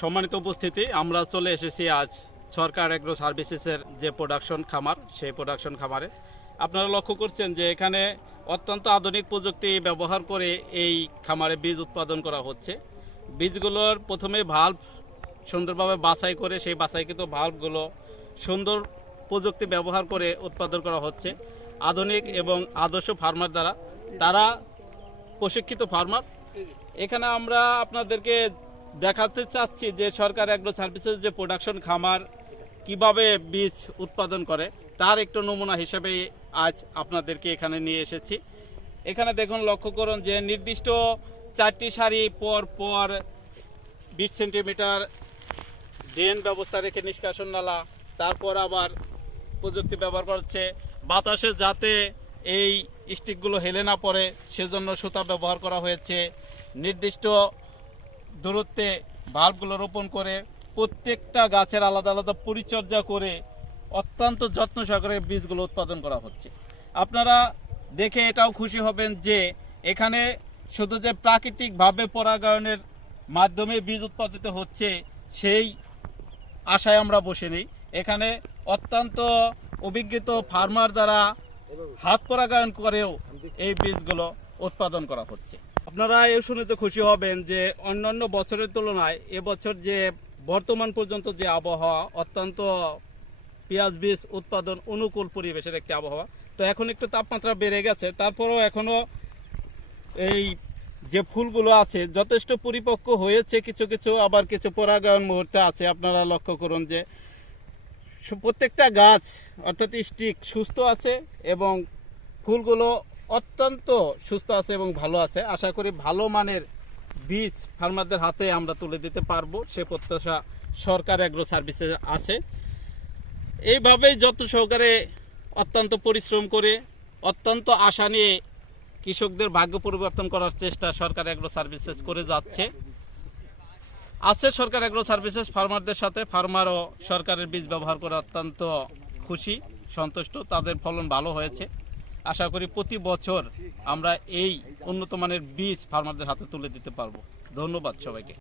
সম্মানিত উপস্থিতি, আমরা চলে এসেছি আজ সরকার এগ্রো সার্ভিসেসের যে প্রোডাকশন খামার, সেই প্রোডাকশন খামারে। আপনারা লক্ষ্য করছেন যে এখানে অত্যন্ত আধুনিক প্রযুক্তি ব্যবহার করে এই খামারে বীজ উৎপাদন করা হচ্ছে। বীজগুলোর প্রথমে ভাল্ব সুন্দরভাবে বাছাই করে, সেই বাছাইকৃত ভাল্বগুলো সুন্দর প্রযুক্তি ব্যবহার করে উৎপাদন করা হচ্ছে। আধুনিক এবং আদর্শ ফার্মার দ্বারা, তারা প্রশিক্ষিত ফার্মার এখানে আমরা আপনাদেরকে দেখাতে চাচ্ছি যে সরকার এগ্রো সার্ভিসেস যে প্রোডাকশন খামার কীভাবে বীজ উৎপাদন করে, তার একটু নমুনা হিসেবে আজ আপনাদেরকে এখানে নিয়ে এসেছি। এখানে দেখুন, লক্ষ্য করুন যে নির্দিষ্ট চারটি সারি পর পর বিশ সেন্টিমিটার ড্রেন ব্যবস্থা রেখে নিষ্কাশন নালা, তারপর আবার প্রযুক্তি ব্যবহার করছে বাতাসে যাতে এই স্টিকগুলো হেলে না পড়ে, সেজন্য সুতা ব্যবহার করা হয়েছে। নির্দিষ্ট দূরত্বে ভাল্বগুলো রোপণ করে প্রত্যেকটা গাছের আলাদা আলাদা পরিচর্যা করে অত্যন্ত যত্ন সহকারে বীজগুলো উৎপাদন করা হচ্ছে। আপনারা দেখে এটাও খুশি হবেন যে এখানে শুধু যে প্রাকৃতিকভাবে পরাগায়নের মাধ্যমে বীজ উৎপাদিত হচ্ছে, সেই আশায় আমরা বসে নেই। এখানে অত্যন্ত অভিজ্ঞত ফার্মার দ্বারা হাত পরাগায়ন করেও এই বীজগুলো উৎপাদন করা হচ্ছে। আপনারা এ শুনে তো খুশি হবেন যে অন্যান্য বছরের তুলনায় এবছর যে বর্তমান পর্যন্ত যে আবহাওয়া অত্যন্ত পেঁয়াজ বীজ উৎপাদন অনুকূল পরিবেশের একটি আবহাওয়া। তো এখন একটু তাপমাত্রা বেড়ে গেছে, তারপরেও এখনও এই যে ফুলগুলো আছে যথেষ্ট পরিপক্ক হয়েছে, কিছু কিছু আবার কিছু পরাগায়ন মুহূর্তে আছে। আপনারা লক্ষ্য করুন যে প্রত্যেকটা গাছ অর্থাৎ স্টিক সুস্থ আছে এবং ফুলগুলো অত্যন্ত সুস্থ আছে এবং ভালো আছে। আশা করি ভালো মানের বীজ ফার্মারদের হাতে আমরা তুলে দিতে পারব। সে প্রত্যাশা সরকার অ্যাগ্রো সার্ভিসে আছে। এইভাবেই যত সহকারে অত্যন্ত পরিশ্রম করে, অত্যন্ত আশা নিয়ে কৃষকদের ভাগ্য পরিবর্তন করার চেষ্টা সরকার অ্যাগ্রো সার্ভিসেস করে যাচ্ছে। আছে সরকার অ্যাগ্রো সার্ভিসেস ফার্মারদের সাথে। ফার্মারও সরকারের বীজ ব্যবহার করে অত্যন্ত খুশি, সন্তুষ্ট। তাদের ফলন ভালো হয়েছে। আশা করি প্রতি বছর আমরা এই উন্নত মানের বীজ ফার্মারদের হাতে তুলে দিতে পারব। ধন্যবাদ সবাইকে।